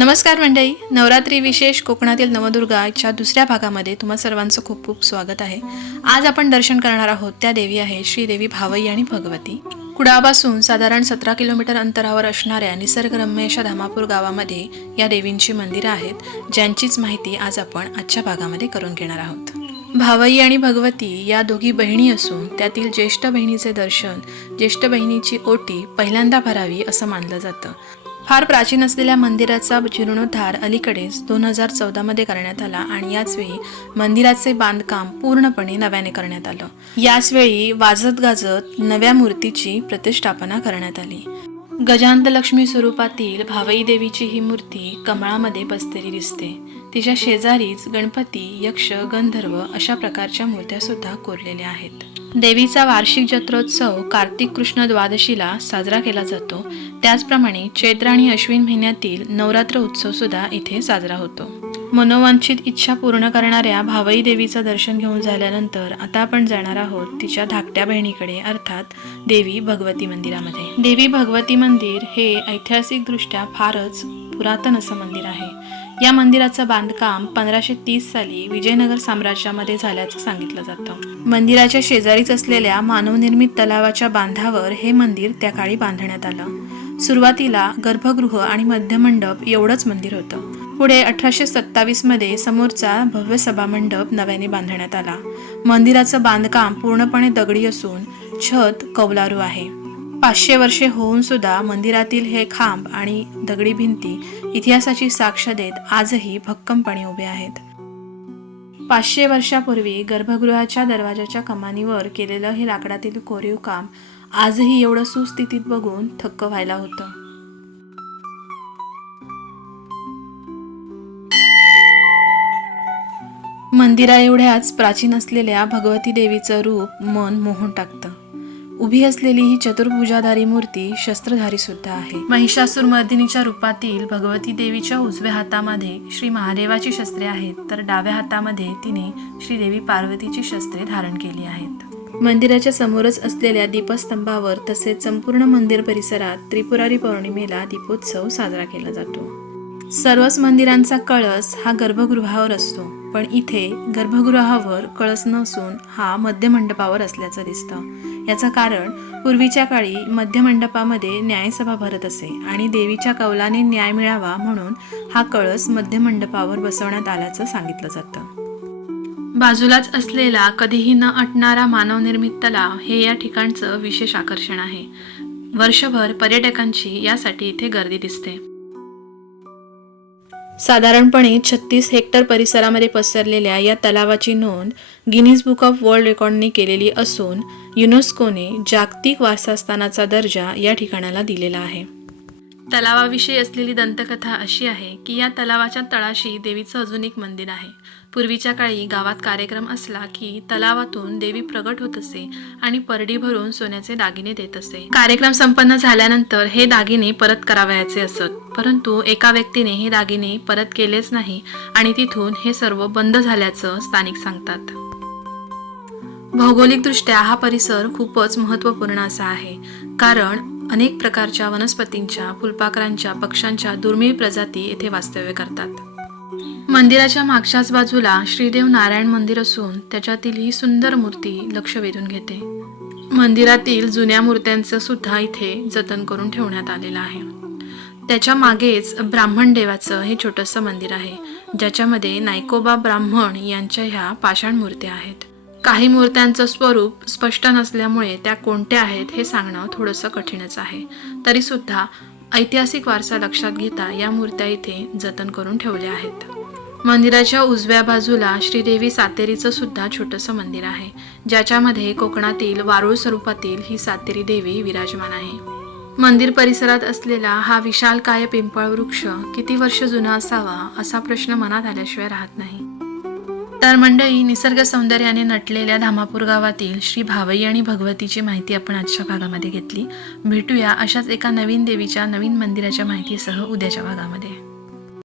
नमस्कार मंडळी. नवरात्री विशेष कोकणातील नवदुर्गाच्या दुसऱ्या भागामध्ये तुम्हा सर्वांचं खूप खूप स्वागत आहे. आज आपण दर्शन करणार आहोत त्या देवी आहे श्रीदेवी भावई आणि भगवती. कुडाळपासून साधारण सतरा किलोमीटर अंतरावर असणाऱ्या निसर्गरम्य अशा धामापूर गावामध्ये या देवींची मंदिरं आहेत ज्यांचीच माहिती आज आपण आजच्या भागामध्ये करून घेणार आहोत. भावई आणि भगवती या दोघी बहिणी असून त्यातील ज्येष्ठ बहिणीचे दर्शन ज्येष्ठ बहिणीची ओटी पहिल्यांदा भरावी असं मानलं जातं. फार प्राचीन असलेल्या मंदिराचा जीर्णोद्धार अलीकडेच दोन हजार चौदामध्ये करण्यात आला आणि याचवेळी मंदिराचे बांधकाम पूर्णपणे नव्याने करण्यात आलं. याचवेळी वाजत गाजत नव्या मूर्तीची प्रतिष्ठापना करण्यात आली. गजांतलक्ष्मी स्वरूपातील भावई देवीची ही मूर्ती कमळामध्ये बसलेली दिसते. तिच्या शेजारीच गणपती यक्ष गंधर्व अशा प्रकारच्या मूर्त्या सुद्धा कोरलेल्या आहेत. देवीचा वार्षिक जत्रोत्सव कार्तिक कृष्ण द्वादशीला साजरा केला जातो. त्याचप्रमाणे चैत्र आणि अश्विन महिन्यातील नवरात्र उत्सव सुद्धा इथे साजरा होतो. मनोवांछित इच्छा पूर्ण करणाऱ्या भावई देवीचं दर्शन घेऊन झाल्यानंतर आता आपण जाणार आहोत तिच्या धाकट्या बहिणीकडे अर्थात देवी भगवती मंदिरामध्ये. देवी भगवती मंदिर हे ऐतिहासिकदृष्ट्या फारच पुरातन असं मंदिर आहे. या मंदिराचं बांधकाम पंधराशे तीस साली विजयनगर साम्राज्यामध्ये झाल्याचं सांगितलं जातं. मंदिराच्या शेजारीच असलेल्या मानवनिर्मित तलावाच्या बांधावर हे मंदिर त्या काळी बांधण्यात आलं. सुरुवातीला गर्भगृह आणि मध्यमंडप एवढंच मंदिर होतं. पुढे अठराशे सत्तावीसमध्ये समोरचा भव्य सभामंडप नव्याने बांधण्यात आला. मंदिराचं बांधकाम पूर्णपणे दगडी असून छत कौलारू आहे. पाचशे वर्षे होऊन सुद्धा मंदिरातील हे खांब आणि दगडी भिंती इतिहासाची साक्ष देत आजही भक्कमपणे उभे आहेत. पाचशे वर्षापूर्वी गर्भगृहाच्या दरवाजाच्या कमानीवर केलेलं हे लाकडातील कोरीव काम आजही एवढं सुस्थितीत बघून थक्क व्हायला होतं. मंदिरा एवढ्याच प्राचीन असलेल्या भगवती देवीचं रूप मन मोहून टाकतं. उभी असलेली ही चतुर्भुजाधारी मूर्ती शस्त्रधारी सुद्धा आहे. महिषासूर मर्दिनीच्या रूपातील भगवती देवीच्या उजव्या हातामध्ये श्री महादेवाची शस्त्रे आहेत तर डाव्या हातामध्ये तिने श्रीदेवी पार्वतीची शस्त्रे धारण केली आहेत. मंदिराच्या समोरच असलेल्या दीपस्तंभावर तसेच संपूर्ण मंदिर परिसरात त्रिपुरारी पौर्णिमेला दीपोत्सव साजरा केला जातो. सर्वच मंदिरांचा कळस हा गर्भगृहावर असतो पण इथे गर्भगृहावर कळस नसून हा मध्यमंडपावर असल्याचं दिसतं. याचं कारण पूर्वीच्या काळी मध्यमंडपामध्ये न्यायसभा भरत असे आणि देवीच्या कौलाने न्याय मिळावा म्हणून हा कळस मध्यमंडपावर बसवण्यात आल्याचं सांगितलं जातं. बाजूलाच असलेला कधीही न अटणारा मानवनिर्मित तलाव हे या ठिकाणचं विशेष आकर्षण आहे. वर्षभर पर्यटकांची यासाठी इथे गर्दी दिसते. साधारणपणे छत्तीस हेक्टर परिसरामध्ये पसरलेल्या या तलावाची नोंद गिनीज बुक ऑफ वर्ल्ड रेकॉर्डने केलेली असून युनेस्कोने जागतिक वारसास्थानाचा दर्जा या ठिकाणाला दिलेला आहे. तलावाविषयी असलेली दंतकथा अशी आहे की या तलावाच्या तळाशी देवीचं अजून एक मंदिर आहे. पूर्वीच्या काळी गावात कार्यक्रम असला की तलावातून देवी प्रगट होत असे आणि परडी भरून सोन्याचे दागिने देत असे. कार्यक्रम संपन्न झाल्यानंतर हे दागिने परत करावयाचे असत परंतु एका व्यक्तीने हे दागिने परत केलेच नाही आणि तिथून हे सर्व बंद झाल्याचं स्थानिक सांगतात. भौगोलिकदृष्ट्या हा परिसर खूपच महत्त्वपूर्ण असा आहे कारण अनेक प्रकारच्या वनस्पतींच्या फुलपाखरांच्या पक्ष्यांच्या दुर्मिळ प्रजाती येथे वास्तव्य करतात. मंदिराच्या मागच्याच बाजूला श्रीदेव नारायण मंदिर असून त्याच्यातील ही सुंदर मूर्ती लक्ष वेधून घेते. मंदिरातील जुन्या मूर्त्यांचं सुद्धा इथे जतन करून ठेवण्यात आलेलं आहे. त्याच्या मागेच ब्राह्मण देवाचं हे छोटंसं मंदिर आहे ज्याच्यामध्ये नायकोबा ब्राह्मण यांच्या ह्या पाषाण मूर्त्या आहेत. काही मूर्त्यांचं स्वरूप स्पष्ट नसल्यामुळे त्या कोणत्या आहेत हे सांगणं थोडंसं कठीणच आहे. तरीसुद्धा ऐतिहासिक वारसा लक्षात घेता या मूर्त्या इथे जतन करून ठेवल्या आहेत. मंदिराच्या उजव्या बाजूला श्रीदेवी सातेरीचं सुद्धा छोटंसं मंदिर आहे ज्याच्यामध्ये कोकणातील वारुळ स्वरूपातील ही सातेरी देवी विराजमान आहे. मंदिर परिसरात असलेला हा विशालकाय पिंपळ वृक्ष किती वर्ष जुना असावा असा प्रश्न मनात आल्याशिवाय राहत नाही. तर मंडळी निसर्ग सौंदर्याने नटलेल्या धामापूर गावातील श्री भावई आणि भगवतीची माहिती आपण आजच्या भागामध्ये घेतली. भेटूया अशाच एका नवीन देवीच्या नवीन मंदिराच्या माहितीसह उद्याच्या भागामध्ये.